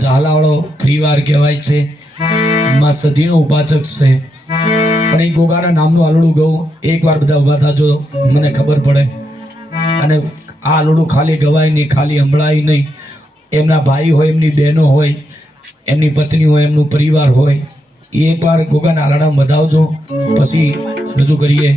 ઝાલાવાળો પરિવાર કહેવાય છે, માં સદીનો ઉપાસક છે. પણ એ ગોગાના નામનું આલડું ગઉં એકવાર બધા ઊભા થાજો, મને ખબર પડે. અને આ આલડું ખાલી ગવાય નહીં, ખાલી સંભળાય નહીં. એમના ભાઈ હોય, એમની બહેનો હોય, એમની પત્ની હોય, એમનું પરિવાર હોય, એ એકવાર ગોગાના આલડા વધાવજો, પછી રજૂ કરીએ.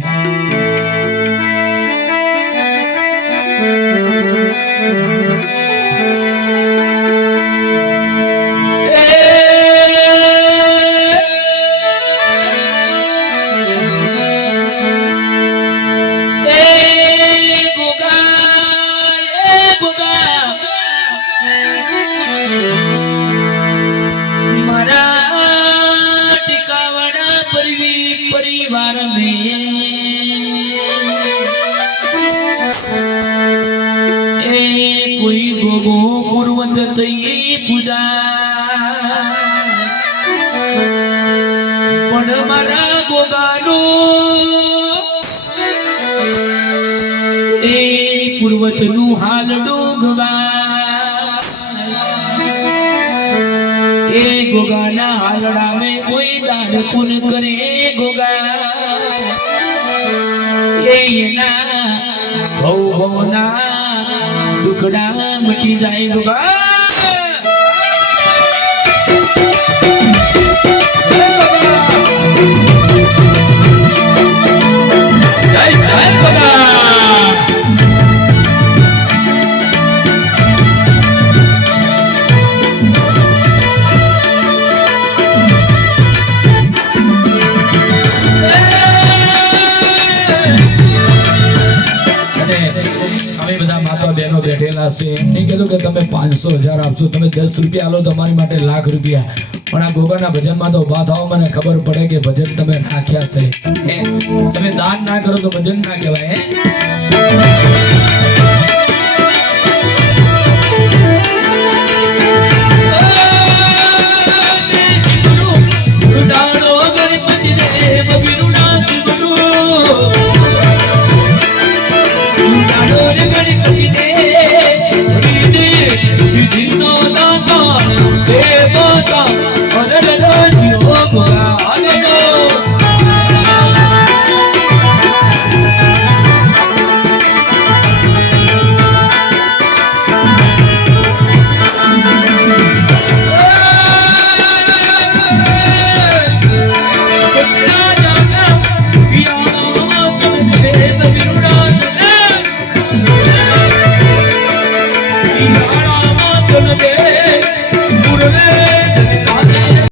परिवार में कोई गोगो पूर्वत तई पूजा पण मारा गोगानो पूर्वत नु हालडो गवा गोगाना हालड़ा में कोई दान पुन करे गोगा भवना दुखड़ा मटी जाए गोगा. બહેનો બેઠેલા છે, નહીં કીધું કે તમે 500,000 આપશો, તમે 10 રૂપિયા આલો તમારી માટે લાખ રૂપિયા. પણ આ ગોગાના ભજનમાં તો ઉભા થાવ, મને ખબર પડે કે ભજન તમે રાખ્યા છે. તમે દાન ના કરો તો ભજન ના કહેવાય.